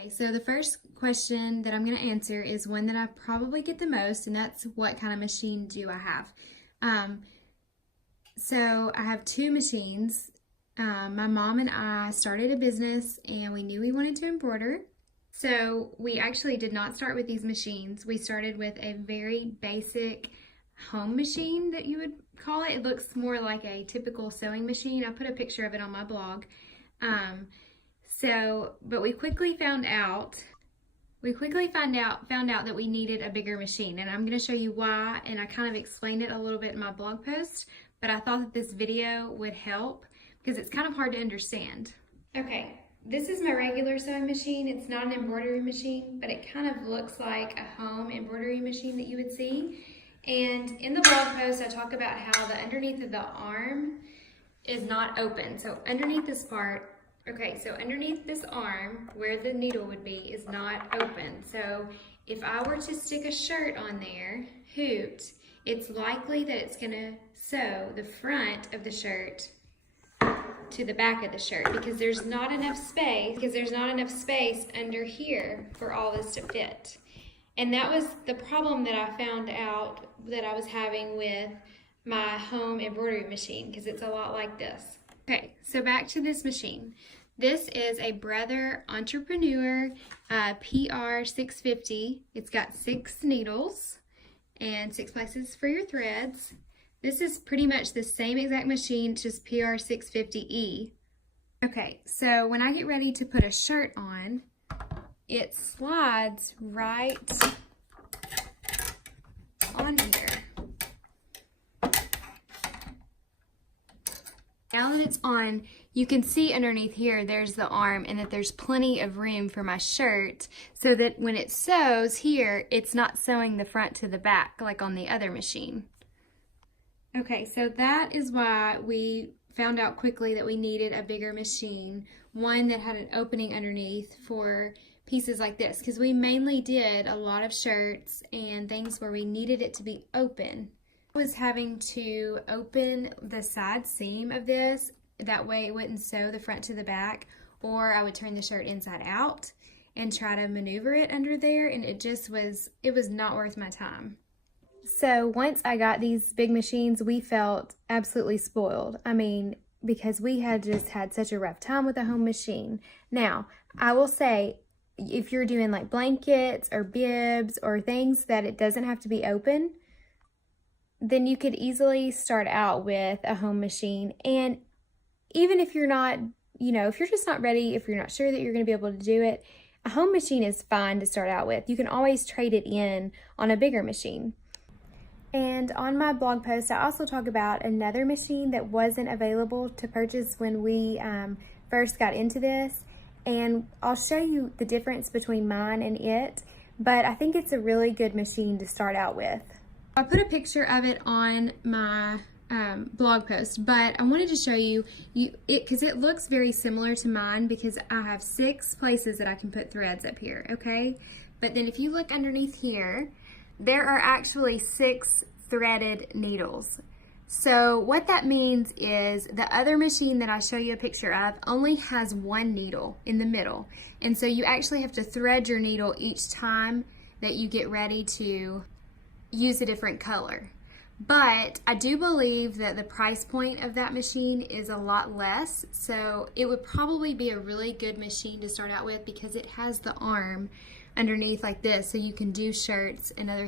Okay, so the first question that I'm going to answer is one that I probably get the most, and that's what kind of machine do I have? So I have two machines. My mom and I started a business and we knew we wanted to embroider. So we actually did not start with these machines. We started with a very basic home machine that you would call it. It looks more like a typical sewing machine. I put a picture of it on my blog. But we quickly found out that we needed a bigger machine, and I'm going to show you why, and I kind of explained it a little bit in my blog post, but I thought that this video would help because it's kind of hard to understand. Okay, this is my regular sewing machine. It's not an embroidery machine, but it kind of looks like a home embroidery machine that you would see. And in the blog post, I talk about how the underneath of the arm is not open. So underneath this part, so underneath this arm, where the needle would be, is not open. So if I were to stick a shirt on there, hooped, it's likely that it's gonna sew the front of the shirt to the back of the shirt because there's not enough space under here for all this to fit. And that was the problem that I found out that I was having with my home embroidery machine, because it's a lot like this. Okay, so back to this machine. This is a Brother Entrepreneur PR 650. It's got 6 needles and 6 places for your threads. This is pretty much the same exact machine, just PR 650E. Okay, so when I get ready to put a shirt on, it slides right on here. Now that it's on, you can see underneath here there's the arm and that there's plenty of room for my shirt so that when it sews here, it's not sewing the front to the back like on the other machine. Okay, so that is why we found out quickly that we needed a bigger machine, one that had an opening underneath for pieces like this, because we mainly did a lot of shirts and things where we needed it to be open. I was having to open the side seam of this, that way it wouldn't sew the front to the back, or I would turn the shirt inside out and try to maneuver it under there, and it was not worth my time. So once I got these big machines, we felt absolutely spoiled. I mean, because we had just had such a rough time with a home machine. Now, I will say, if you're doing like blankets or bibs or things that it doesn't have to be open, then you could easily start out with a home machine. And even if you're not, if you're just not ready, if you're not sure that you're going to be able to do it, a home machine is fine to start out with. You can always trade it in on a bigger machine. And on my blog post, I also talk about another machine that wasn't available to purchase when we first got into this. And I'll show you the difference between mine and it, but I think it's a really good machine to start out with. I put a picture of it on my blog post, but I wanted to show you it because it looks very similar to mine because I have 6 places that I can put threads up here, okay? But then if you look underneath here, there are actually 6 threaded needles. So what that means is the other machine that I show you a picture of only has 1 needle in the middle. And so you actually have to thread your needle each time that you get ready to use a different color. But I do believe that the price point of that machine is a lot less, so it would probably be a really good machine to start out with because it has the arm underneath like this, so you can do shirts and other